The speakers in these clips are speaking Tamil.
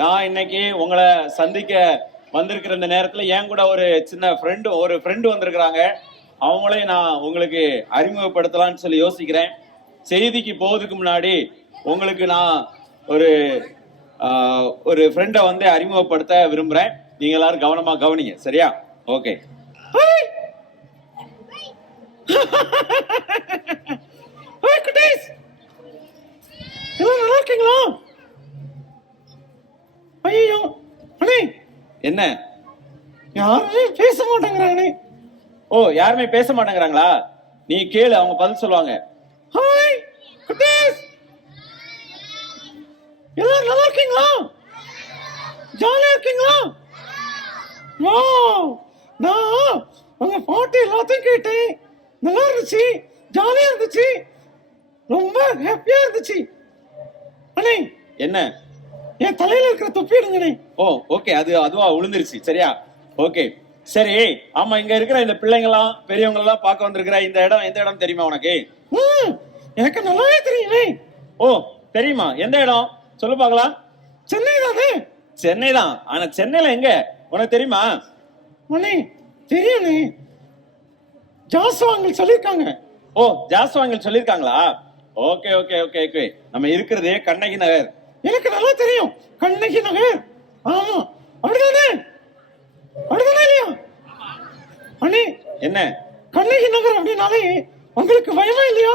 நான் இன்னைக்கு உங்களை சந்திக்க வந்திருக்கிற இந்த நேரத்துல என் கூட ஒரு சின்ன ஃப்ரெண்டு வந்திருக்கிறாங்க. அவங்களையும் நான் உங்களுக்கு அறிமுகப்படுத்தலாம்னு சொல்லி யோசிக்கிறேன். செய்திக்கு போவதுக்கு முன்னாடி உங்களுக்கு நான் ஒரு ஃப்ரெண்டை வந்து அறிமுகப்படுத்த விரும்புறேன். நீங்க எல்லாரும் கவனமா கவனிங்க, சரியா? ஓகே. நல்லா இருக்கீங்களா? ஐயோ அண்ணே, என்ன யாருமே பேச மாட்டேங்கிறாங்களே? ஓ, யாருமே பேச மாட்டேங்கிறாங்களா? நீ கேளு, அவங்க பதில் சொல்லுவாங்க. ஹாய் குட்டீஸ், எல்லாரும் நல்லா இருக்கீங்களா? ஜாலியா இருக்கீங்களா? நான் உங்க பாட்டு எல்லாத்தையும் கேட்டேன். நல்லா இருந்துச்சு, ஜாலியா இருந்துச்சு, ரொம்ப ஹாப்பியா இருந்துச்சு. அண்ணே, என்ன? என் தலையில இருக்கிற தொப்பி எடுங்கண்ணே. ஓ ஓகே, அதுவா விழுந்துருச்சு, சரியா? ஓகே சரி. ஆமா, இங்க இருக்கிற இந்த பிள்ளைங்களாம் பெரியவங்க எல்லாம் பார்க்க வந்திருக்கிற இந்த இடம் எந்த இடம் தெரியுமா உனக்கு? எனக்கு நல்லாவே தெரியுமே. ஓ தெரியுமா? எந்த இடம் சொல்லு பார்க்கலாம். சென்னை தானே? சென்னை தான். ஆனா சென்னையில எங்க உனக்கு தெரியுமா? அண்ணே தெரியுமே, ஜாஸ்வாங்கல் சொல்லிருக்காங்க. ஓ, ஜாஸ்வாங்கல் சொல்லிருக்காங்களா? Okay okay okay okay. நம்ம இருக்கிறது கண்ணகி நகர். எனக்கு நல்லா தெரியும், கண்ணகி நகர். ஆமா, அப்படிதானே? அப்படிதானே இல்லையா? அண்ணே, என்ன கண்ணகி நகர் அப்படின்னாலே உங்களுக்கு பயமா இல்லையா?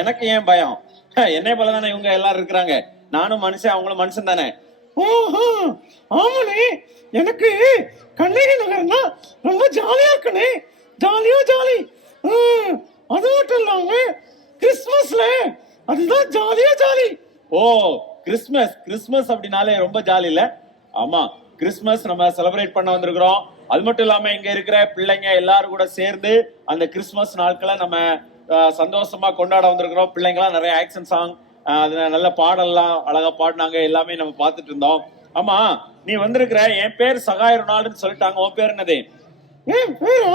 எனக்கு ஏன் பயம்? என்னை போல தானே இவங்க எல்லாரும் இருக்கிறாங்க. நானும் மனுஷன், அவங்களும் மனுஷன் தானே. ஓஹோ ஆமாண்ணே, எனக்கு கண்ணகி நகர்னா ரொம்ப ஜாலியா இருக்குண்ணே. ஜாலியோ ஜாலி. அது மட்டும் இல்லாம கிறிஸ்துமஸ்ல அதுதான் ஜாலியா ஜாலி. ஓ, கிறிஸ்துமஸ் அப்படினாலே ரொம்ப ஜாலி இல்ல? ஆமா, கிறிஸ்துமஸ் நம்ம செலிப்ரேட் பண்ண வந்திருக்கிறோம். அது மட்டும் இல்லாம இங்க இருக்கிற பிள்ளைங்க எல்லாரும் கூட சேர்ந்து அந்த கிறிஸ்துமஸ் நாட்களை நம்ம சந்தோஷமா கொண்டாட வந்திருக்கிறோம். பிள்ளைங்களாம் நிறைய ஆக்ஷன் சாங், நல்ல பாடல்லாம் அழகா பாடினாங்க, எல்லாமே நம்ம பார்த்துட்டு இருந்தோம். ஆமா, நீ வந்திருக்கிற, என் பேர் சகாய ரொனால்டுன்னு சொல்லிட்டாங்க. உன் பேர் என்னது? என் பேரா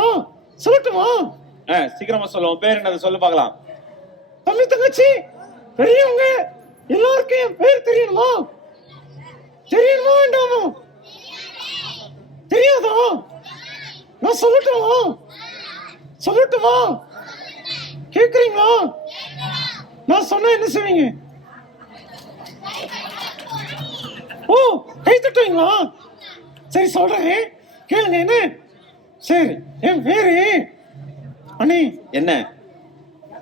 சொல்லட்டுமா? சீக்கிரமா சொல்லு, உன் பேர் என்னது சொல்லு பார்க்கலாம். தம்பி தங்கச்சி பெரியவங்க எல்லாருக்கும் என் பேர் தெரியணுமா? தெரியணுமா வேண்டாமா? தெரியாதா? நான் சொல்லட்டுமா? சொல்லட்டுமா? கேக்குறீங்களா? நான் சொன்ன என்ன செய்வீங்க? ஓ, கை தட்டுவீங்களா? சரி சொல்றேன், கேளுங்க. என்ன? சரி, என் பேரு அண்ணே. என்ன?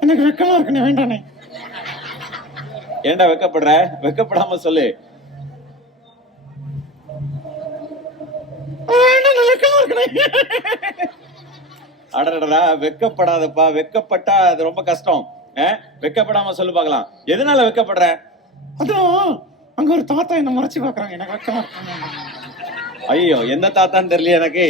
எனக்கு வெக்கமா இருக்குண்ணே. வேண்டாண்ணே. ஏண்டா வெக்கப்படுற? வெக்கப்படாம சொல்லு. அடடா, வெக்கப்படாதப்பா. வெக்கப்பட்டா அது ரொம்ப கஷ்டம். வெக்கப்படாம சொல்லு பார்க்கலாம். எதனால வெக்கப்படுற? அதான் அங்க ஒரு தாத்தா என்ன மறைச்சு பாக்குறாங்க, எனக்கு வெக்கமா இருக்கு. ஐயோ, எந்த தாத்தான்னு தெரியல எனக்கு.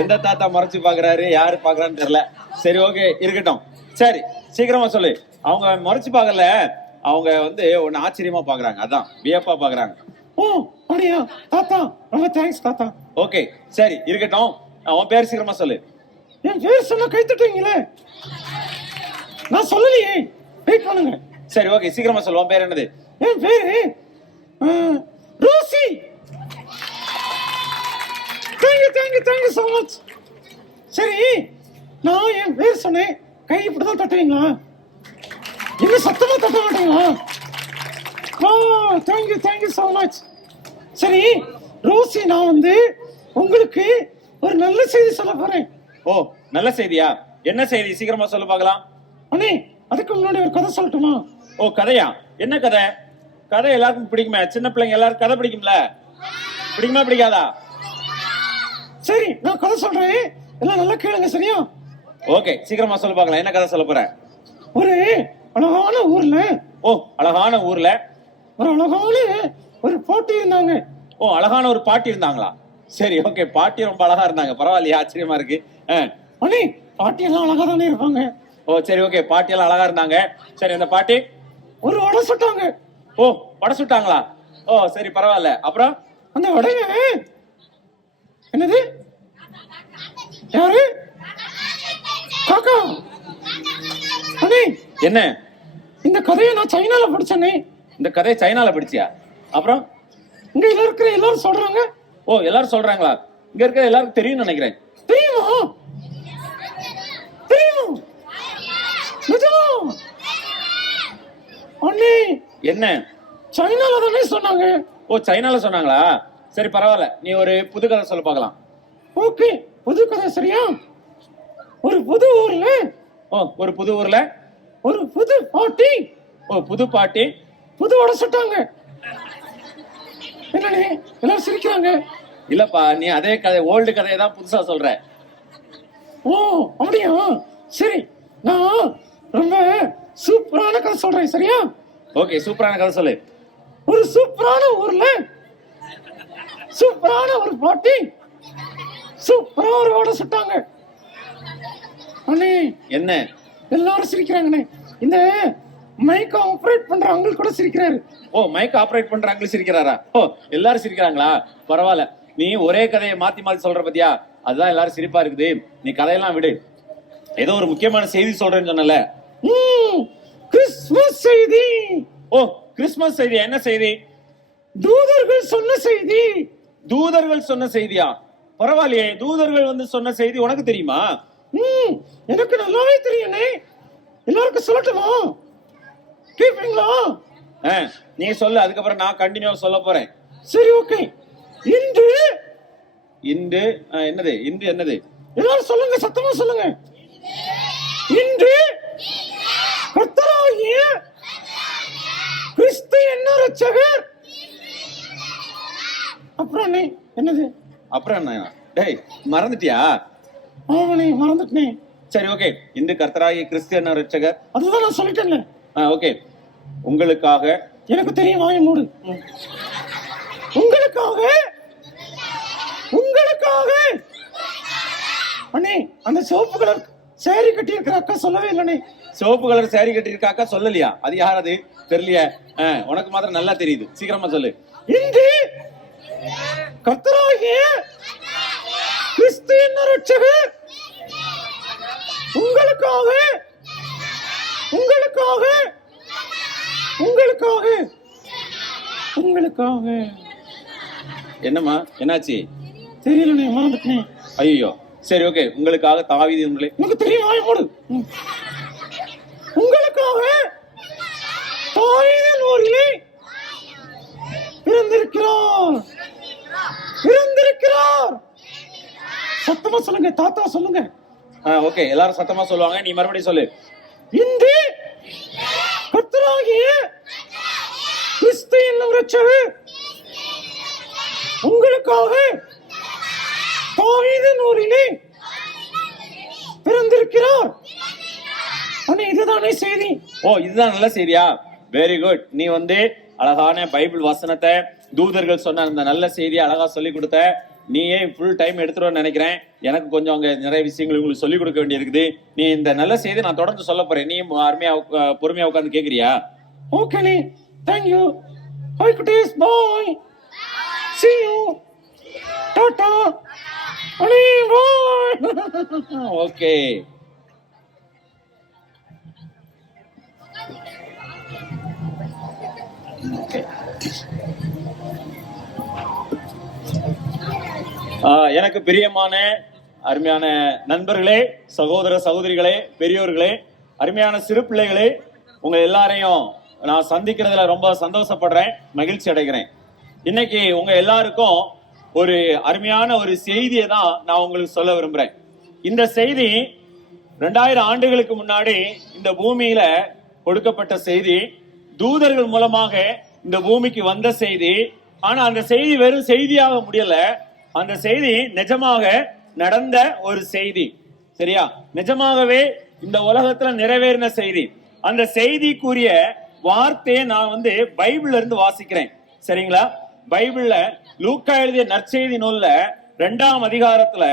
எந்த தாத்தா மறைச்சு பாக்குறாரு, யாரு பாக்குறான்னு தெரியல. சரி ஓகே, இருக்கட்டும். சரி சீக்கிரமா சொல்லு. அவங்க மறைச்சு பாக்கல, அவங்க வந்து ஒன்னு ஆச்சரியமா பாக்குறாங்க, அதான் வியப்பா பாக்குறாங்க. ஓ அப்படியா தாத்தா, ரொம்ப தேங்க்ஸ் தாத்தா. ஓகே சரி இருக்கட்டும். அவன் பேர் சீக்கிரமா சொல்லு. என் பேர் சொன்னா கை தட்டுவீங்களே? நான் சொல்லலையே, வெயிட் பண்ணுங்க. சரி ஓகே, சீக்கிரமா சொல்லு. உன் பேர் என்னது? என் பேரு ரோசி. Thank you so much. சரி, நான் என் பேர் சொன்னேன், கை இப்படிதான் தட்டுவீங்களா? இன்னும் சத்தமா தட்ட மாட்டீங்களா? Thank you so much. சரி ரோசி, நான் வந்து உங்களுக்கு ஒரு நல்ல செய்தி சொல்ல போறேன். ஓ, நல்ல செய்தியா? என்ன செய்தி? சீக்கிரமா சொல்ல பார்க்கலாம். அண்ணே, அதுக்கு முன்னாடி ஒரு கதை சொல்லட்டுமா? ஓ, கதையா? என்ன கதை? கதை எல்லாருக்கும் பிடிக்குமே, சின்ன பிள்ளைங்க எல்லாரும் கதை பிடிக்கும்ல. பிடிக்குமா பிடிக்காதா? சரி, நான் கதை சொல்றேன், எல்லாம் நல்லா கேளுங்க, சரியா? ஓகே, சீக்கிரமா சொல்ல பார்க்கலாம். என்ன கதை சொல்ல போற? ஒரு அழகான ஊர்ல. ஓ, அழகான ஊர்ல ஒரு அழகான ஒரு பாட்டி இருந்தாங்க. ஓ, அழகான ஒரு பாட்டி இருந்தாங்களா? சரி ஓகே, பாட்டி ரொம்ப அழகா இருந்தாங்க. பரவாயில்லையா, ஆச்சரியமா இருக்கு. அண்ணே, பாட்டி எல்லாம் அழகா தானே இருப்பாங்க. ஓ சரி ஓகே, பாட்டி எல்லாம் அழகா இருந்தாங்க. சரி, அந்த பாட்டி ஒரு வடை சுட்டாங்க. ஓ, வடை சுட்டாங்களா? ஓ சரி பரவாயில்ல. அப்புறம் அந்த வடைங்க என்னது? யாரு? காக்கா. அண்ணே, என்ன? இந்த கதையை நான் சைனால படிச்சேனே. இந்த கதையை சைனால படிச்சியா? அப்புறம் இங்க இருக்கிற எல்லாரும் சொல்றாங்க. ஓ, எல்லாரும் சொல்றாங்களா? இங்க இருக்கிற எல்லாருக்கும் தெரியும்னு நினைக்கிறேன். தெரியுமா? தெரியுமா? நிஜமா? அண்ணே, என்ன? சைனால தானே சொன்னாங்க. ஓ, சைனால சொன்னாங்களா? சரி, பரவாயில்ல. நீ ஒரு புது கதை சொல்ல பார்க்கலாம். ஓகே, புது கதை சரியா? ஒரு புது ஊர்ல ஓ, ஒரு புது ஊர்ல ஒரு புது பாட்டி புது பாட்டி புது வடை சுட்டாங்க. என்னண்ணே எல்லாரும் சிரிக்கிறாங்க? இல்லப்பா, நீ அதே கதை, ஓல்டு கதையை தான் புதுசா சொல்ற. ஓ, அப்படியா? சரி, நான் ரொம்ப சூப்பரான கதை சொல்றேன் சரியா? ஓகே, சூப்பரான கதை சொல்லு. ஒரு சூப்பரான ஊர்ல சூப்பரான ஒரு பாட்டி சூப்பரா ஒரு வடை சுட்டாங்க. அண்ணே, என்ன? எல்லாரும் சிரிக்கிறாங்கண்ணே. இந்த மைக் ஆபரேட் பண்ற அங்கிள் கூட சிரிக்கிறாரு. ஓ, மைக் ஆபரேட் பண்ற அங்கிள் சிரிக்கிறாரா? ஓ, எல்லாரும் சிரிக்கிறாங்களா? பரவாயில்ல. நீ ஒரே கதையை மாத்தி மாத்தி சொல்ற பத்தியா, அதுதான் எல்லாரும் சிரிப்பா இருக்குது. நீ கதையெல்லாம் விடு. ஏதோ ஒரு முக்கியமான செய்தி சொல்றேன்னு சொன்னல. கிறிஸ்துமஸ் செய்தி. ஓ, கிறிஸ்துமஸ் செய்தி. என்ன செய்தி? தூதர்கள் சொன்ன செய்தி. தூதர்கள் சொன்ன செய்தியா? பரவாயில்லையே, தூதர்கள் வந்து சொன்ன செய்தி உனக்கு தெரியுமா? எனக்கு நல்லாவே தெரியுமே. எல்லாருக்கும் சொல்லட்டுமா? கேப்பீங்களா? நீ சொல்லு, அதுக்கப்புறம் நான் கண்டினியூவா சொல்ல போறேன். சரி, ஓகே. இன்று இன்று என்னது? இன்று என்னது? எல்லாரும் சொல்லுங்க, சத்தமா சொல்லுங்க. இன்று கர்த்தராகிய கிறிஸ்து என்ன ரட்சகர். அப்புறம் என்னது? அப்புறம் என்ன? டேய், மறந்துட்டியா? ஆமாண்ணே, மறந்துட்டேனே. சரி, ஓகே. இன்று கர்த்தராகிய கிறிஸ்து என்ன ரட்சகர். அதுதான் நான் சொல்லிட்டேன்ல. ஓகே. உங்களுக்காக. எனக்கு தெரியும், வாய மூடு. உங்களுக்காக உங்களுக்காக அண்ணே, அந்த சிவப்பு கலர் சேரி கட்டி இருக்கிற அக்கா சொல்லவே இல்லனே. சிவப்பு கலர் சேரி கட்டி இருக்க அக்கா சொல்லலையா? அது யார்? அது தெரியலையா? உனக்கு மாத்திரம் நல்லா தெரியுது. சீக்கிரமா சொல்லு. இன்று கர்த்தராகிய கிறிஸ்து என்ன ரட்சகர் உங்களுக்காக உங்களுக்காக உங்களுக்காக உங்களுக்காக. என்னம்மா, என்னாச்சு? தெரியலனே, மறந்துட்டேன். ஐயோ, சரி, ஓகே. உங்களுக்காக தாவீது எனக்கு தெரியும், வாய மூடு. உங்களுக்காக தாவீதின் ஊரிலே பிறந்திருக்கிறார். பிறந்திருக்கிறார். சத்தமா சொல்லுங்க, தாத்தா சொல்லுங்க. ஓகே, எல்லாரும் சத்தமா சொல்லுவாங்க. நீ மறுபடியும் சொல்லு. இன்று கர்த்தராகிய கிறிஸ்து என்னும் ரட்சகர் உங்களுக்காக தாவீதின் ஊரிலே பிறந்திருக்கிறார். அண்ணே, இதுதானே செய்தி? ஓ, இதுதான் நல்ல செய்தியா? Very good. நீ வந்து அழகான பைபிள் வசனத்தை, தூதர்கள் சொன்ன அந்த நல்ல செய்தியை அழகா சொல்லி கொடுத்த. நீயே ஃபுல் டைம் எடுத்துருவோன்னு நினைக்கிறேன். எனக்கு கொஞ்சம் அங்க நிறைய விஷயங்கள் உங்களுக்கு சொல்லிக் கொடுக்க வேண்டி இருக்குது. நீ இந்த நல்ல செய்தி நான் தொடர்ந்து சொல்ல போறேன். நீ அருமையா பொறுமையா உட்கார்ந்து கேக்குறியா? Okay, thank you. Bye kutis, bye. See you. Tata. Ani, bye. Okay. எனக்கு பிரியமான அருமையான நண்பர்களே, சகோதர சகோதரிகளே, பெரியோர்களே, அருமையான சிறு பிள்ளைகளே, உங்க எல்லாரையும் நான் சந்திக்கிறதுல ரொம்ப சந்தோஷப்படுறேன், மகிழ்ச்சி அடைகிறேன். இன்னைக்கு உங்க எல்லாருக்கும் ஒரு அருமையான ஒரு செய்தியை தான் நான் உங்களுக்கு சொல்ல விரும்புறேன். இந்த செய்தி 2000 ஆண்டுகளுக்கு முன்னாடி இந்த பூமியில கொடுக்கப்பட்ட செய்தி. தூதர்கள் மூலமாக இந்த பூமிக்கு வந்த செய்தி. ஆனா அந்த செய்தி வெறும் செய்தியாக முடியல. அந்த செய்தி நிஜமாக நடந்த ஒரு செய்தி. சரியா? நிஜமாகவே இந்த உலகத்துல நிறைவேறின செய்தி. அந்த செய்திக்குரிய வார்த்தையை நான் வந்து பைபிள்ல இருந்து வாசிக்கிறேன். சரிங்களா? பைபிள்ல லூக்கா எழுதிய நற்செய்தி நூல்ல 2ஆம் அதிகாரத்துல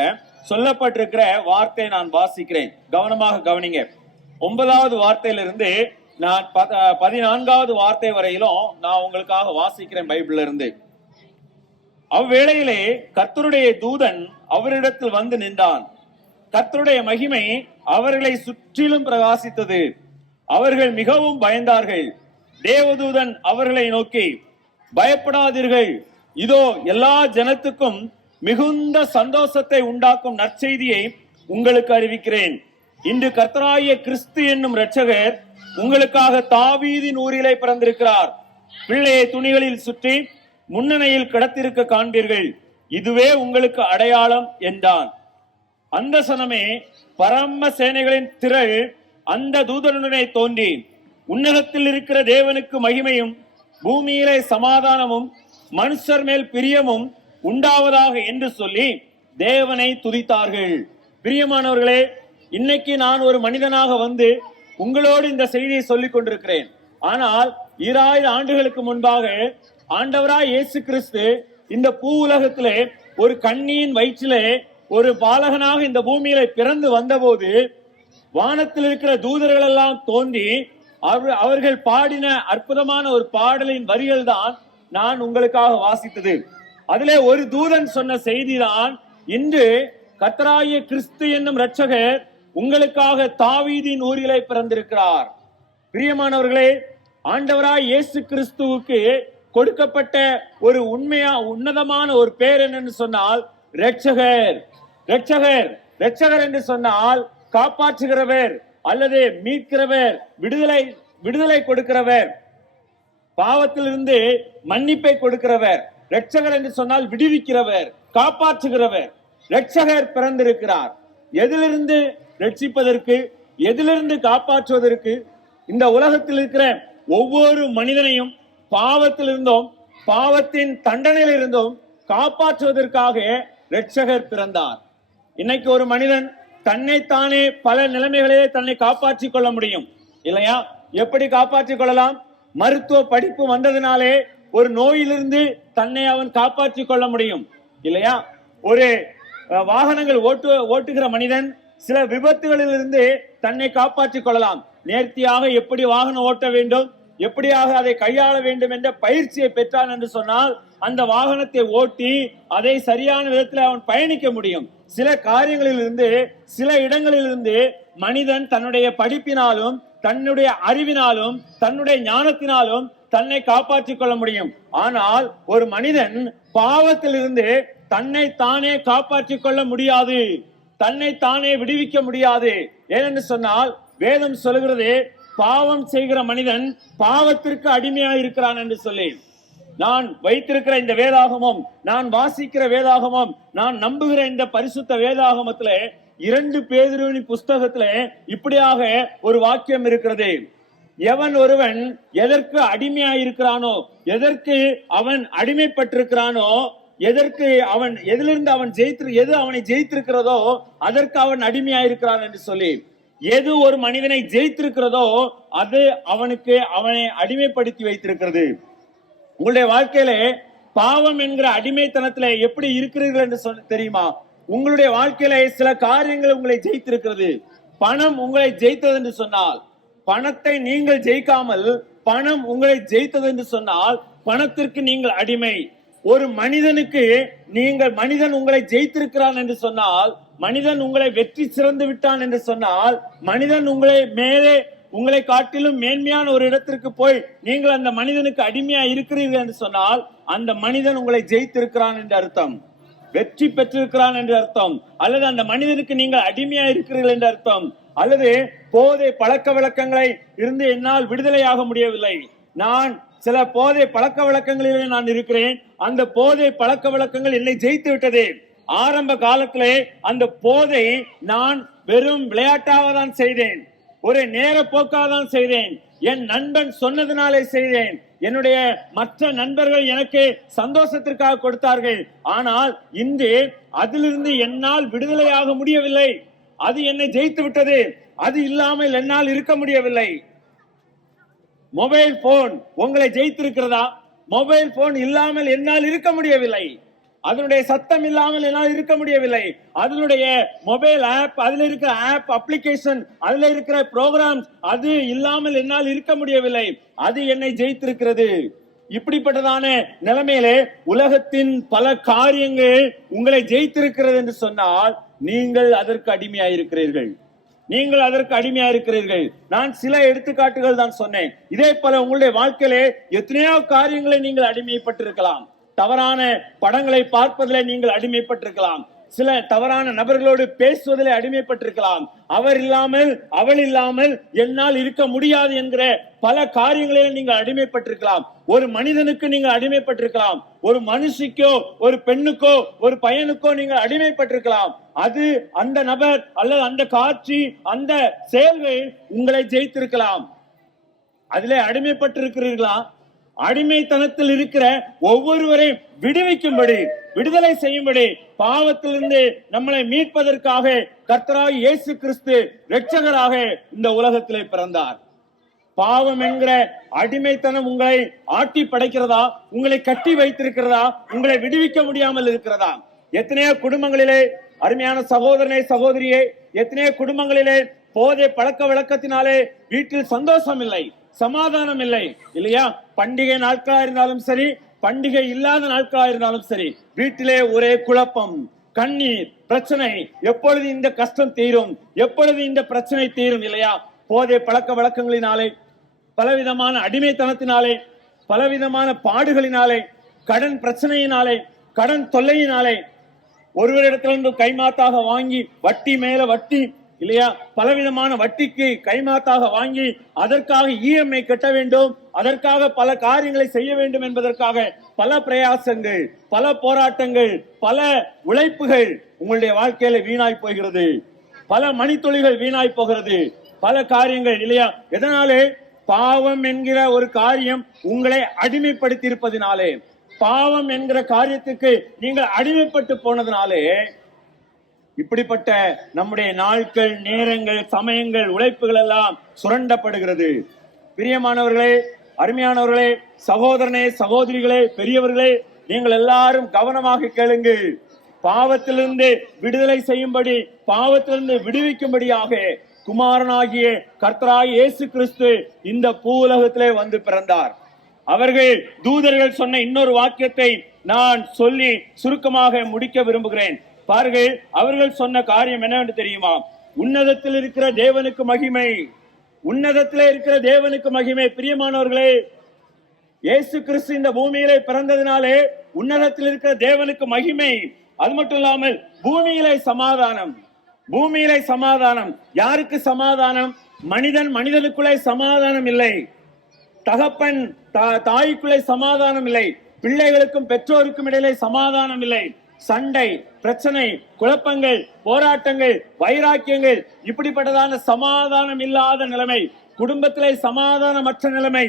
சொல்லப்பட்டிருக்கிற வார்த்தையை நான் வாசிக்கிறேன். கவனமாக கவனிங்க. 9வது வார்த்தையிலிருந்து நான் 14வது வார்த்தை வரையிலும் நான் உங்களுக்காக வாசிக்கிறேன் பைபிள்ல இருந்து. அவ்வேளையிலே கர்த்தருடைய தூதன் அவரிடத்தில் வந்து நின்றான். கர்த்தருடைய மகிமை அவர்களை சுற்றிலும் பிரகாசித்தது. அவர்கள் மிகவும் பயந்தார்கள். தேவதூதன் அவர்களை நோக்கி, பயப்படாதீர்கள், இதோ எல்லா ஜனத்துக்கும் மிகுந்த சந்தோஷத்தை உண்டாக்கும் நற்செய்தியை உங்களுக்கு அறிவிக்கிறேன். இன்று கர்த்தராகிய கிறிஸ்து என்னும் இரட்சகர் உங்களுக்காக தாவீதின் ஊரிலே பிறந்திருக்கிறார். பிள்ளையை துணிகளில் சுற்றி முன்னணியில் கிடத்திருக்க காண்பீர்கள். இதுவே உங்களுக்கு அடையாளம் என்றான். அந்த சனமே பரம சேனைகளின் திரள் அந்த தூதனுடனே தோன்றி, உன்னதத்தில் இருக்கிற தேவனுக்கு மகிமையும் பூமியிலே சமாதானமும் மனுஷர் மேல் பிரியமும் உண்டாவதாக என்று சொல்லி தேவனை துதித்தார்கள். பிரியமானவர்களே, இன்னைக்கு நான் ஒரு மனிதனாக வந்து உங்களோடு இந்த செய்தியை சொல்லிக் கொண்டிருக்கிறேன். ஆனால் 2000 ஆண்டுகளுக்கு முன்பாக ஆண்டவராய் இயேசு கிறிஸ்து இந்த பூ உலகத்திலே ஒரு கன்னியின் வயிற்றிலே ஒரு பாலகனாக இந்த பூமியில பிறந்து வந்தபோது வானத்தில் இருக்கிற தூதர்கள் எல்லாம் தோன்றி அவர்கள் பாடின அற்புதமான ஒரு பாடலின் வரிகள் தான் நான் உங்களுக்காக வாசித்தது. அதிலே ஒரு தூதன் சொன்ன செய்திதான், இன்று கர்த்தராகிய கிறிஸ்து என்னும் இரட்சகர் உங்களுக்காக தாவீதின் ஊரிலே பிறந்திருக்கிறார். பிரியமானவர்களே, ஆண்டவராய் இயேசு கிறிஸ்துவுக்கு கொடுக்கப்பட்ட ஒரு உன்னதமான ஒரு பேர் என்னன்னு சொன்னால் இரட்சகர். இரட்சகர் இரட்சகர் என்று சொன்னால் காப்பாற்றுகிறவர் அல்லது மீட்கிறவர், விடுதலை கொடுக்கிறவர், பாவத்திலிருந்து மன்னிப்பை கொடுக்கிறவர். இரட்சகர் என்று சொன்னால் விடுவிக்கிறவர், காப்பாற்றுகிறவர். இரட்சகர் பிறந்திருக்கிறார். எதிலிருந்து ரட்சிப்பதற்கு, எதிலிருந்து காப்பாற்றுவதற்கு? இந்த உலகத்தில் இருக்கிற ஒவ்வொரு மனிதனையும் பாவத்திலிருந்தும் பாவத்தின் தண்டனையில் இருந்தும் காப்பாற்றுவதற்காக இரட்சகர் பிறந்தார். இன்னைக்கு ஒரு மனிதன் தன்னைத்தானே பல நிலைமைகளிலே தன்னை காப்பாற்றிக் கொள்ள முடியும் இல்லையா? எப்படி காப்பாற்றிக் கொள்ளலாம்? மருத்துவ படிப்பு வந்ததினாலே ஒரு நோயிலிருந்து தன்னை அவன் காப்பாற்றிக் கொள்ள முடியும் இல்லையா? ஒரு வாகனங்கள் ஓட்டுகிற மனிதன் சில விபத்துகளில் இருந்து தன்னை காப்பாற்றிக் கொள்ளலாம். நேர்த்தியாக எப்படி வாகனம் ஓட்ட வேண்டும், எப்படியாக அதை கையாள வேண்டும் என்ற பயிற்சியை பெற்றான் என்று சொன்னால் அந்த வாகனத்தை ஓட்டி அதை சரியான விதத்தில் அவன் பயணிக்க முடியும். சில காரியங்களில் இருந்து, சில இடங்களில் இருந்து மனிதன் தன்னுடைய படிப்பினாலும் தன்னுடைய அறிவினாலும் தன்னுடைய ஞானத்தினாலும் தன்னை காப்பாற்றிக் கொள்ள முடியும். ஆனால் ஒரு மனிதன் பாவத்தில் இருந்து தன்னை தானே காப்பாற்றிக் கொள்ள முடியாது, தன்னை தானே விடுவிக்க முடியாது. ஏனென்று சொன்னால் வேதம் சொல்கிறது, பாவம் செய்கிற மனிதன் பாவத்திற்கு அடிமையாக இருக்கிறான் என்று சொல்லி. நான் வைத்திருக்கிற இந்த வேதாகமம், நான் வாசிக்கிற வேதாகமம், நான் நம்புகிற இந்த பரிசுத்த வேதாகமத்திலே 2 பேதுருவின் புஸ்தகத்திலே இப்படியாக ஒரு வாக்கியம் இருக்கிறது. எவன் ஒருவன் எதற்கு அடிமையாயிருக்கிறானோ, எதற்கு அவன் அடிமைப்பட்டிருக்கிறானோ, எதற்கு அவன் எதிலிருந்து அவன் எது அவனை ஜெயித்திருக்கிறதோ அதற்கு அவன் அடிமையாயிருக்கிறான் என்று சொல்லி. எது ஒரு மனிதனை ஜெயித்திருக்கிறதோ அது அவனை அடிமைப்படுத்தி வைத்திருக்கிறது. உங்களுடைய வாழ்க்கையில பாவம் என்கிற அடிமைத்தனத்துல எப்படி இருக்கிறீர்கள் என்று தெரியுமா? உங்களுடைய வாழ்க்கையில சில காரியங்கள் உங்களை ஜெயித்திருக்கிறது. பணம் உங்களை ஜெயித்தது என்று சொன்னால், பணத்தை நீங்கள் ஜெயிக்காமல் பணம் உங்களை ஜெயித்தது என்று சொன்னால் பணத்திற்கு நீங்கள் அடிமை. ஒரு மனிதனுக்கு மனிதன் உங்களை ஜெயித்திருக்கிறான் என்று சொன்னால், மனிதன் உங்களை வெற்றி சிறந்து விட்டான் என்று சொன்னால், மனிதன் உங்களை காட்டிலும் மேன்மையான ஒரு இடத்திற்கு போய் நீங்கள் அந்த மனிதனுக்கு அடிமையா இருக்கிறீர்கள் என்று சொன்னால் அந்த மனிதன் உங்களை ஜெயித்திருக்கிறான் என்று அர்த்தம், வெற்றி பெற்றிருக்கிறான் என்று அர்த்தம். அல்லது அந்த மனிதனுக்கு நீங்கள் அடிமையா இருக்கிறீர்கள் என்று அர்த்தம். அல்லது போதை பழக்க வழக்கங்களை இருந்து என்னால் விடுதலையாக முடியவில்லை, நான் சில போதை பழக்க வழக்கங்களிலே நான் இருக்கிறேன், அந்த போதை பழக்க வழக்கங்கள் என்னை ஜெயித்து விட்டது. ஆரம்ப காலத்திலே அந்த போதை நான் வெறும் விளையாட்டாக தான் செய்தேன், ஒரு நேர போக்காக தான் செய்தேன், என் நண்பன் சொன்னதுனாலே செய்தேன், என்னுடைய மற்ற நண்பர்கள் எனக்கு சந்தோஷத்திற்காக கொடுத்தார்கள். ஆனால் இன்று அதிலிருந்து என்னால் விடுதலையாக முடியவில்லை, அது என்னை ஜெயித்து விட்டது, அது இல்லாமல் என்னால் இருக்க முடியவில்லை. மொபைல் போன் உங்களை ஜெயித்திருக்கிறதா? மொபைல் போன் இல்லாமல் என்னால் இருக்க முடியவில்லை, அதனுடைய சத்தம் இல்லாமல் என்னால் இருக்க முடியவில்லை, அதனுடைய மொபைல் ஆப், அதுல இருக்கிற ஆப் அப்ளிகேஷன், அதுல இருக்கிற ப்ரோக்ராம்ஸ், அது இல்லாமல் என்னால் இருக்க முடியவில்லை, அது என்னை ஜெயித்திருக்கிறது. இப்படிப்பட்டதான நிலைமையிலே உலகத்தின் பல காரியங்கள் உங்களை ஜெயித்திருக்கிறது என்று சொன்னால் நீங்கள் அதற்கு அடிமையாயிருக்கிறீர்கள், நீங்கள் அதற்கு அடிமையாயிருக்கிறீர்கள். நான் சில எடுத்துக்காட்டுகள் தான் சொன்னேன். இதே போல உங்களுடைய வாழ்க்கையிலே எத்தனையோ காரியங்களை நீங்கள் அடிமைப்பட்டிருக்கலாம். தவறான படங்களை பார்ப்பதிலே நீங்கள் அடிமைப்பட்டிருக்கலாம். சில தவறான நபர்களோடு பேசுவதிலே அடிமைப்பட்டிருக்கலாம். அவர் இல்லாமல் அவள் இல்லாமல் என்னால் இருக்க முடியாது என்கிற பல காரியங்களில் நீங்கள் அடிமைப்பட்டிருக்கலாம். ஒரு மனிதனுக்கு நீங்கள் அடிமைப்பட்டிருக்கலாம். ஒரு மனுஷிக்கோ ஒரு பெண்ணுக்கோ ஒரு பையனுக்கோ நீங்கள் அடிமைப்பட்டிருக்கலாம். அது அந்த நபர் அல்லது அந்த காட்சி அந்த செயல்கள் உங்களை ஜெயித்திருக்கலாம். அதிலே அடிமைப்பட்டிருக்கிறீர்களா? அடிமைத்தனத்தில் இருக்கிற ஒவ்வொருவரையும் விடுவிக்கும்படி, விடுதலை செய்யும்படி, பாவத்திலிருந்து நம்மளை மீட்பதற்காக கர்த்தராகிய இயேசு கிறிஸ்து இரட்சகராக இந்த உலகத்திலே பிறந்தார். பாவம் என்கிற அடிமைத்தனம் உங்களை ஆட்டி படைக்கிறதா? உங்களை கட்டி வைத்திருக்கிறதா? உங்களை விடுவிக்க முடியாமல் இருக்கிறதா? எத்தனையோ குடும்பங்களிலே அருமையான சகோதரனே சகோதரியே, எத்தனையோ குடும்பங்களிலே போதை பழக்க வழக்கத்தினாலே வீட்டில் சந்தோஷம் இல்லை, சமாதானம் இல்லை, இல்லையா? பண்டிகை நாட்களா இருந்தாலும் சரி, பண்டிகை இல்லாத நாட்களா இருந்தாலும் சரி, வீட்டிலே ஒரே குழப்பம், கண்ணீர், பிரச்சனை. எப்பொழுது இந்த கஷ்டம் தீரும், எப்பொழுது இந்த பிரச்சனை தீரும், இல்லையா? போதை பழக்க வழக்கங்களினாலே, பலவிதமான அடிமைத்தனத்தினாலே, பலவிதமான பாடுகளினாலே, கடன் பிரச்சனையினாலே, கடன் தொல்லையினாலே, ஒருவரிடத்திலிருந்து கைமாத்தாக வாங்கி வட்டி மேல வட்டி, இல்லையா? பலவிதமான வட்டிக்கு கைமாத்தாக வாங்கி அதற்காக இஎம்ஐ கட்ட வேண்டும், அதற்காக பல காரியங்களை செய்ய வேண்டும் என்பதற்காக பல பிரயாசங்கள், பல போராட்டங்கள், பல உழைப்புகள் உங்களுடைய வாழ்க்கையில வீணாய் போகிறது. பல மணித்துளிகள் வீணாய் போகிறது, பல காரியங்கள், இல்லையா? எதனாலே? பாவம் என்கிற ஒரு காரியம் உங்களை அடிமைப்படுத்தி இருப்பதினாலே, பாவம் என்கிற காரியத்துக்கு நீங்கள் அடிமைப்பட்டு போனதுனாலே இப்படிப்பட்ட நம்முடைய நாட்கள், நேரங்கள், சமயங்கள், உழைப்புகள் எல்லாம் சுரண்டப்படுகிறது. பிரியமானவர்களே, அருமையானவர்களே, சகோதரனே சகோதரிகளே, பெரியவர்களே, நீங்கள் எல்லாரும் கவனமாக கேளுங்கள். பாவத்திலிருந்து விடுதலை செய்யும்படி, பாவத்திலிருந்து விடுவிக்கும்படியாக குமாரனாகிய கர்த்தராகிய இயேசு கிறிஸ்து இந்த பூவுலகத்திலே வந்து பிறந்தார். அவர்கள் தூதர்கள் சொன்ன இன்னொரு வாக்கியத்தை நான் சொல்லி சுருக்கமாக முடிக்க விரும்புகிறேன். பாருங்கள், அவர்கள் சொன்ன காரியம் என்னவென்று தெரியுமா? உன்னதத்தில் இருக்கிற தேவனுக்கு மகிமை, உன்னதத்திலே இருக்கிற தேவனுக்கு மகிமை. பிரியமானவர்களே, இயேசு கிறிஸ்து இந்த பூமியிலே பிறந்ததினாலே உன்னதத்தில் இருக்கிற தேவனுக்கு மகிமை. அது மட்டும் இல்லாமல் பூமியிலே சமாதானம், பூமியிலே சமாதானம். யாருக்கு சமாதானம்? மனிதன் மனிதனுக்குள்ளே சமாதானம் இல்லை, தகப்பன் தாய்க்குள்ளே சமாதானம் இல்லை, பிள்ளைகளுக்கும் பெற்றோருக்கும் இடையிலே சமாதானம் இல்லை. சண்டை, பிரச்சனை, குழப்பங்கள், போராட்டங்கள், வைராக்கியங்கள், இப்படிப்பட்டதான சமாதானம் இல்லாத நிலைமை, குடும்பத்திலே சமாதானமற்ற நிலைமை.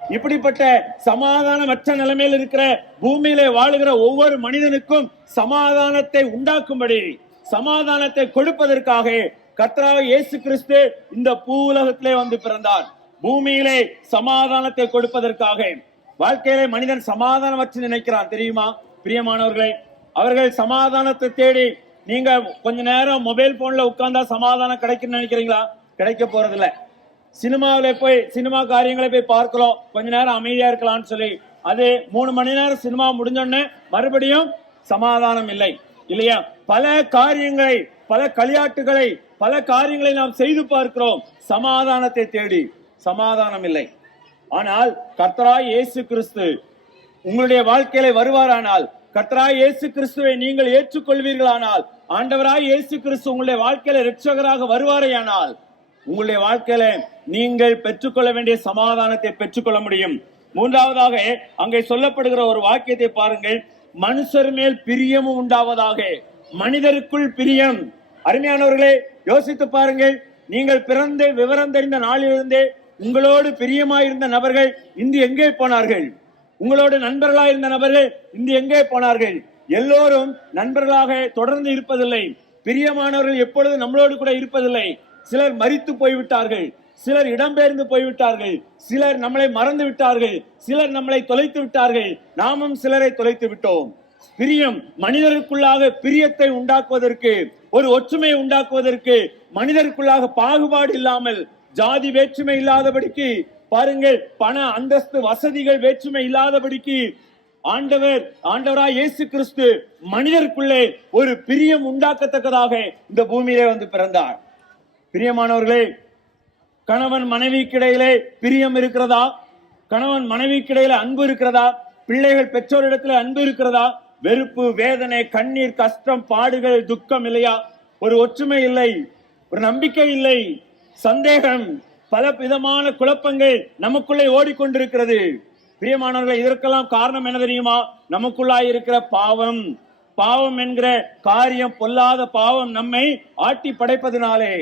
இப்படிப்பட்ட சமாதானமற்ற நிலைமையில் இருக்கிற பூமியிலே வாழுகிற ஒவ்வொரு மனிதனுக்கும் சமாதானத்தை உண்டாக்கும்படி, சமாதானத்தை கொடுப்பதற்காக கர்த்தராகிய இயேசு கிறிஸ்து இந்த பூவுலகத்திலே வந்து பிறந்தார். பூமியிலே சமாதானத்தை கொடுப்பதற்காக. வாழ்க்கையிலே மனிதன் சமாதானமற்று நினைக்கிறான், தெரியுமா? பிரியமானவர்களே, அவர்கள் சமாதானத்தை தேடி, நீங்க கொஞ்ச நேரம் மொபைல் போன்ல உட்கார்ந்தா சமாதானம் கிடைக்கும்னு நினைக்கிறீங்களா? கிடைக்க போறதில்ல. சினிமாவில போய் சினிமா காரியங்களை போய் பார்க்கிறோம், கொஞ்ச நேரம் அமைதியா இருக்கலாம்னு சொல்லி, அது 3 மணி நேரம் சினிமா முடிஞ்சோடனே மறுபடியும் சமாதானம் இல்லை, இல்லையா? பல காரியங்களை, பல களியாட்டுகளை, பல காரியங்களை நாம் செய்து பார்க்கிறோம் சமாதானத்தை தேடி, சமாதானம் இல்லை. ஆனால் கர்த்தராகிய இயேசு கிறிஸ்து உங்களுடைய வாழ்க்கையில வருவாரானால், கர்த்தராகிய இயேசு கிறிஸ்துவை நீங்கள் ஏற்றுக்கொள்வீர்களானால், ஆண்டவராகிய இயேசு கிறிஸ்து உங்களுடைய வாழ்க்கையில இரட்சகராக வருவாரேயானால், உங்களுடைய வாழ்க்கையில நீங்கள் பெற்றுக்கொள்ள வேண்டிய சமாதானத்தை பெற்றுக்கொள்ள முடியும். மூன்றாவதாக அங்கே சொல்லப்படுகிற ஒரு வாக்கியத்தை பாருங்கள். மனுஷர் மேல் பிரியமும் உண்டாவதாக. மனிதருக்குள் பிரியம். அருமையானவர்களே, யோசித்து பாருங்கள். நீங்கள் பிறந்து விவரம் தெரிந்த நாளிலிருந்தே உங்களோடு பிரியமாயிருந்த நபர்கள் இன்று எங்கே போனார்கள்? உங்களோடு நண்பர்களாக இருந்த நபர்கள் இன்று எங்கே போனார்கள்? எல்லோரும் நண்பர்களாக தொடர்ந்து இருப்பதில்லை. பிரியமானவர்கள் எப்பொழுது நம்மளோடு கூட இருப்பதில்லை. சிலர் மரித்து போய்விட்டார்கள், சிலர் இடம்பெயர்ந்து போய்விட்டார்கள், சிலர் நம்மளை மறந்து விட்டார்கள், சிலர் நம்மளை தொலைத்து விட்டார்கள், நாமும் சிலரை தொலைத்து விட்டோம். பிரியம், மனிதருக்குள்ளாக பிரியத்தை உண்டாக்குவதற்கு, ஒரு ஒற்றுமை உண்டாக்குவதற்கு, மனிதருக்குள்ளாக பாகுபாடு இல்லாமல், ஜாதி வேற்றுமை இல்லாதபடிக்கு, பாருங்கள், பண அந்தஸ்து வசதிகள் வேற்றுமை இல்லாதபடிக்கு ஆண்டவராய் இயேசு கிறிஸ்து மனிதருக்குள்ளே ஒரு பிரியம் உண்டாக்கத்தக்கதாக இந்த பூமியிலே வந்து பிறந்தார். பிரியமானவர்களே, கணவன் மனைவிக்கிடையிலே பிரியம் இருக்கிறதா? கணவன் மனைவிக்கிடையில அன்பு இருக்கிறதா? பிள்ளைகள் பெற்றோரிடத்துல அன்பு இருக்கிறதா? வெறுப்பு, வேதனை, கண்ணீர், கஷ்டம், பாடுகள், துக்கம் இல்லையா? ஒரு ஒற்றுமை இல்லை, ஒரு நம்பிக்கை இல்லை, சந்தேகம், பல விதமான குழப்பங்கள் நமக்குள்ளே ஓடிக்கொண்டிருக்கிறது. பிரியமானவர்களே, இதற்கெல்லாம் காரணம் என்ன தெரியுமா? நமக்குள்ளாய் இருக்கிற பாவம். பாவம் என்கிற காரியம், பொல்லாத பாவம் நம்மை ஆட்டி படைப்பதினாலே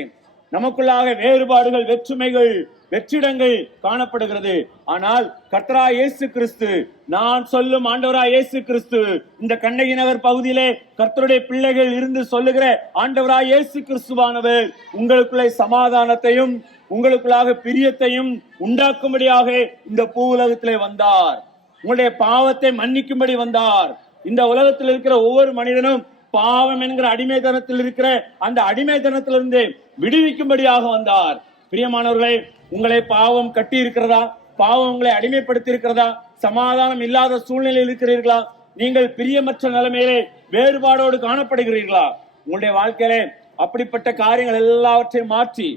நமக்குள்ளாக வேறுபாடுகள், வேற்றுமைகள், வெற்றிடங்கள் காணப்படுகிறது. ஆனால் கர்த்தராகிய இயேசு கிறிஸ்து, நான் சொல்லும் ஆண்டவராகிய இயேசு கிறிஸ்து, இந்த கண்ணகி நகர் பகுதியிலே கர்த்தருடைய பிள்ளைகள் இருந்து சொல்லுகிற ஆண்டவராகிய இயேசு கிறிஸ்துவானவர் உங்களுக்குள்ளே சமாதானத்தையும் உங்களுக்குள்ளாக பிரியத்தையும் உண்டாக்கும்படியாக இந்த பூ உலகத்திலே வந்தார். உங்களுடைய பாவத்தை மன்னிக்கும்படி வந்தார். இந்த உலகத்தில் இருக்கிற ஒவ்வொரு மனிதனும் பாவம் என்கிற அடிமைத்தனத்தில் இருக்கிற அந்த அடிமைத்தனத்திலிருந்து விடுவிக்கும்படியாக வந்தார். பிரியமானவர்களே, உங்களை பாவம் கட்டி இருக்கிறதா? பாவம் உங்களை அடிமைப்படுத்தி இருக்கிறதா? சமாதானம் இல்லாத சூழ்நிலையில் இருக்கிறீர்களா? நீங்கள் பிரியமற்ற நிலைமையிலே வேறுபாடோடு காணப்படுகிறீர்களா? உங்களுடைய வாழ்க்கையிலே அப்படிப்பட்ட காரியங்கள் எல்லாவற்றையும் மாற்றி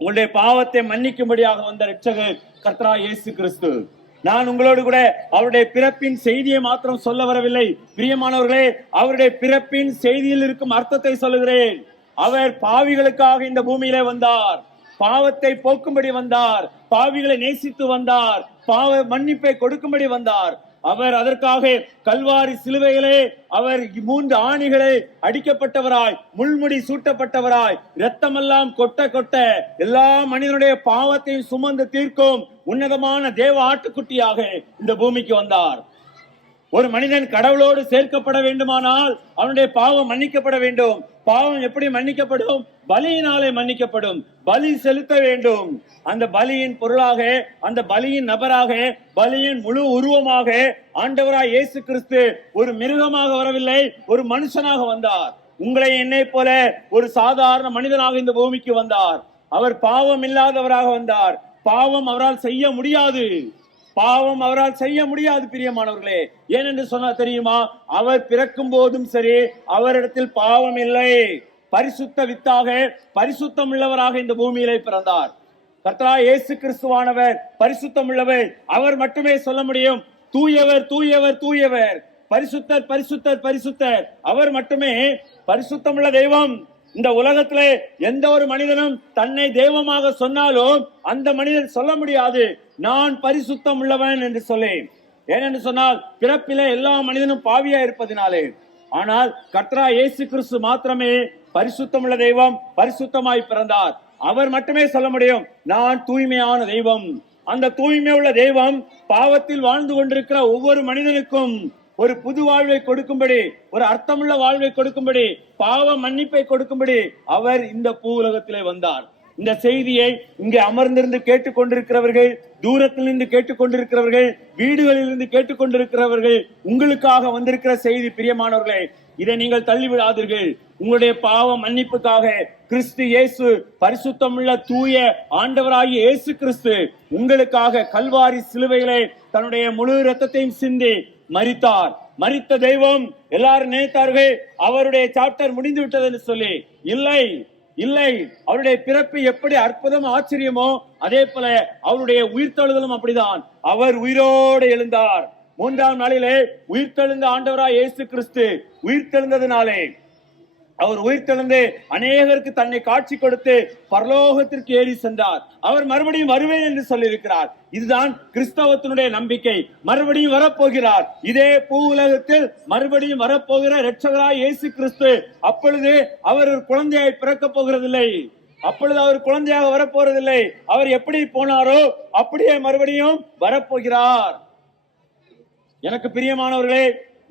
உங்களுடைய பாவத்தை மன்னிக்கும்படியாக வந்த இரட்சகர் கர்த்தராகிய இயேசு கிறிஸ்து. நான் உங்களோடு கூட அவருடைய பிறப்பின் செய்தியை மாத்திரம் சொல்ல வரவில்லை. பிரியமானவர்களே, அவருடைய பிறப்பின் செய்தியில் இருக்கும் அர்த்தத்தை சொல்லுகிறேன். அவர் பாவிகளுக்காக இந்த பூமியிலே வந்தார், பாவத்தை போக்கும்படி வந்தார், பாவிகளை நேசித்து வந்தார், பாவ மன்னிப்பை கொடுக்கும்படி வந்தார். அவர் அதற்காக கல்வாரி சிலுவையிலே அவர் 3 ஆணிகளை அடிக்கப்பட்டவராய், முள்முடி சூட்டப்பட்டவராய், இரத்தமெல்லாம் கொட்ட கொட்ட எல்லா மனிதனுடைய பாவத்தையும் சுமந்து தீர்க்கும் உன்னதமான தேவ ஆட்டுக்குட்டியாக இந்த பூமிக்கு வந்தார். ஒரு மனிதன் கடவுளோடு சேர்க்கப்பட வேண்டுமானால் அவனுடைய பாவம் மன்னிக்கப்பட வேண்டும். பாவம் எப்படி மன்னிக்கப்படும்? பலியினாலே மன்னிக்கப்படும். பலி செலுத்த வேண்டும். அந்த பலியின் பொருளாக, அந்த பலியின் நபராக, பலியின் முழு உருவமாக ஆண்டவராய் இயேசு கிறிஸ்து ஒரு மிருகமாக வரவில்லை, ஒரு மனுஷனாக வந்தார். உங்களை என்னை போல ஒரு சாதாரண மனிதனாக இந்த பூமிக்கு வந்தார். அவர் பாவம் இல்லாதவராக வந்தார். பாவம் அவரால் செய்ய முடியாது. பாவம் அவரால் செய்ய முடியாது. பிரியமானவர்களே, ஏனென்று சொன்னா தெரியுமா? அவர் பிறக்கும் போதும் சரி, அவரிடத்தில் பாவம் இல்லை. பரிசுத்த வித்தாக, பரிசுத்தம் உள்ளவராக இந்த பூமியிலே பிறந்தார். கர்த்தராகிய இயேசு கிறிஸ்துவானவர் பரிசுத்தம் உள்ளவர். அவர் மட்டுமே சொல்ல முடியும், தூயவர், தூயவர், தூயவர், பரிசுத்தர், பரிசுத்தர், பரிசுத்தர். அவர் மட்டுமே பரிசுத்தமுள்ள தெய்வம். இந்த உலகத்திலே எந்த ஒரு மனிதனும் தன்னை தெய்வமாக சொன்னாலும் அந்த மனிதன் சொல்ல முடியாது, நான் பரிசுத்தம் உள்ளவன் என்று சொல்லி. ஏனென்று சொன்னால் பிறப்பிலே எல்லா மனிதனும் பாவியா இருப்பதினாலே. ஆனால் கர்த்தராகிய இயேசு கிறிஸ்து மாத்திரமே பரிசுத்தமுள்ள தெய்வம், பரிசுத்தமாய் பிறந்தார். அவர் மட்டுமே சொல்ல முடியும், நான் தூய்மையான தெய்வம். அந்த தூய்மை உள்ள தெய்வம் பாவத்தில் வாழ்ந்து கொண்டிருக்கிற ஒவ்வொரு மனிதனுக்கும் ஒரு புது வாழ்வை கொடுக்கும்படி, ஒரு அர்த்தமுள்ள வாழ்வை கொடுக்கும்படி, பாவ மன்னிப்பை கொடுக்கும்படி அவர் இந்த பூ உலகத்திலே வந்தார். இந்த செய்தியை இங்கே அமர்ந்திருந்து கேட்டுக்கொண்டிருக்கிறவர்கள், தூரத்திலிருந்து கேட்டுக்கொண்டிருக்கிறவர்கள், வீடுகளில் இருந்து கேட்டுக்கொண்டிருக்கிறவர்கள், உங்களுக்காக வந்திருக்கிற செய்தி. பிரியமானவர்களே, இதை நீங்கள் தள்ளிவிடாதீர்கள். உங்களுடைய பாவ மன்னிப்புக்காக கிறிஸ்து இயேசு, பரிசுத்தமுள்ள தூய ஆண்டவராகிய இயேசு கிறிஸ்து உங்களுக்காக கல்வாரி சிலுவையிலே தன்னுடைய முழு இரத்தத்தையும் சிந்தி மரித்தார். மரித்த தெய்வம் எல்லாரும் நினைத்தார்கள் அவருடைய சாப்டர் முடிந்து விட்டது என்று சொல்லி. இல்லை, இல்லை. அவருடைய பிறப்பு எப்படி அற்புதம், ஆச்சரியமோ அதே போல அவருடைய உயிர்த்தெழுதலும் அப்படிதான். அவர் உயிரோடு எழுந்தார். 3ஆம் நாளிலே உயிர்த்தெழுந்த ஆண்டவராய் இயேசு கிறிஸ்து உயிர்த்தெழுந்ததினாலே, அவர் உயிர்த்தெழுந்து அநேகருக்கு தன்னை காட்சி கொடுத்து பரலோகத்திற்கு ஏறி சென்றார். அவர் மறுபடியும் வருவேன் என்று சொல்லி இருக்கிறார். இதுதான் கிறிஸ்தவத்தினுடைய நம்பிக்கை. மறுபடியும் வரப்போகிறார். இதே பூ உலகத்தில் மறுபடியும் வரப்போகிற இரட்சகராய் இயேசு கிறிஸ்து. அப்பொழுது அவர் ஒரு குழந்தையாய் பிறக்க போகிறதில்லை. அப்பொழுது அவர் குழந்தையாக வரப்போறதில்லை. அவர் எப்படி போனாரோ அப்படியே மறுபடியும் வரப்போகிறார். எனக்கு பிரியமானவர்களே,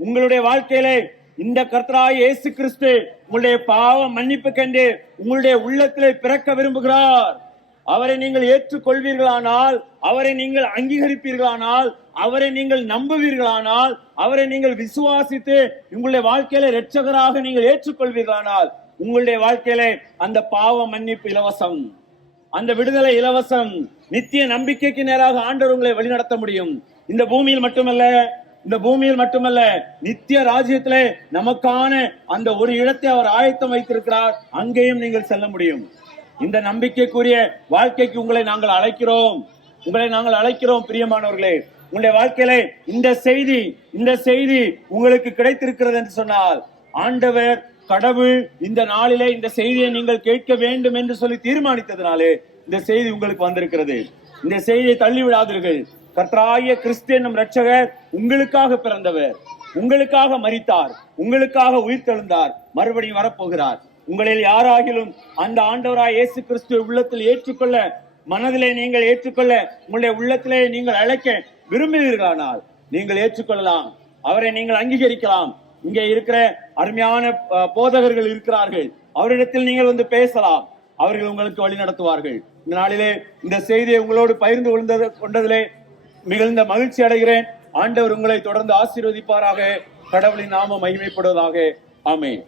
உங்களுடைய வாழ்க்கையிலே இந்த கர்த்தராகிய இயேசு கிறிஸ்து உங்களுடைய பாவ மன்னிப்பு கண்டு உங்களுடைய உள்ளத்திலே பிறக்க விரும்புகிறார். அவரை நீங்கள் ஏற்றுக்கொள்வீர்களானால், அவரை நீங்கள் அங்கீகரிப்பீர்களானால், அவரை நீங்கள் நம்புவீர்களானால், அவரை நீங்கள் விசுவாசித்து உங்களுடைய வாழ்க்கையில இரட்சகராக நீங்கள் ஏற்றுக்கொள்வீர்களானால், உங்களுடைய வாழ்க்கையில அந்த பாவ மன்னிப்பு இலவசம், அந்த விடுதலை இலவசம். நித்திய நம்பிக்கைக்கு நேராக ஆண்டவர் உங்களை வழிநடத்த முடியும். இந்த பூமியில் மட்டுமல்ல, இந்த பூமியில் மட்டுமல்ல, நித்திய ராஜ்யத்திலே நமக்கான அந்த ஒரு இடத்தை அவர் ஆயத்தம் வைத்திருக்கிறார். அங்கேயும் நீங்கள் செல்ல முடியும். இந்த நம்பிக்கைக்குரிய வாழ்க்கைக்கு உங்களை நாங்கள் அழைக்கிறோம். பிரியமானவர்களே, உங்களுடைய வாழ்க்கையில இந்த செய்தி உங்களுக்கு கிடைத்திருக்கிறது என்று சொன்னால், ஆண்டவர் கடவுள் இந்த நாளிலே இந்த செய்தியை நீங்கள் கேட்க வேண்டும் என்று சொல்லி தீர்மானித்ததினாலே இந்த செய்தி உங்களுக்கு வந்திருக்கிறது. இந்த செய்தியை தள்ளி விடாதீர்கள். கர்த்தராகிய கிறிஸ்து என்னும் இரட்சகர் உங்களுக்காக பிறந்தவர், உங்களுக்காக மரித்தார், உங்களுக்காக உயிர்த்தெழுந்தார், மறுபடியும் வரப்போகிறார். உங்களில் யாராகிலும் அந்த ஆண்டவராய் இயேசு கிறிஸ்துவை உள்ளத்தில் ஏற்றுக்கொள்ள, மனதிலே நீங்கள் ஏற்றுக்கொள்ள, உங்களுடைய உள்ளத்திலே நீங்கள் அழைக்க விரும்புவீர்களானால் நீங்கள் ஏற்றுக்கொள்ளலாம், அவரை நீங்கள் அங்கீகரிக்கலாம். இங்கே இருக்கிற அருமையான போதகர்கள் இருக்கிறார்கள், அவரிடத்தில் நீங்கள் வந்து பேசலாம், அவர்கள் உங்களுக்கு வழி நடத்துவார்கள். இந்த நாளிலே இந்த செய்தியை உங்களோடு பகிர்ந்து கொண்டதிலே மிகுந்த மகிழ்ச்சி அடைகிறேன். ஆண்டவர் உங்களை தொடர்ந்து ஆசீர்வதிப்பாராக. கடவுளின் நாமம் மகிமைப்படுவதாக. ஆமென்.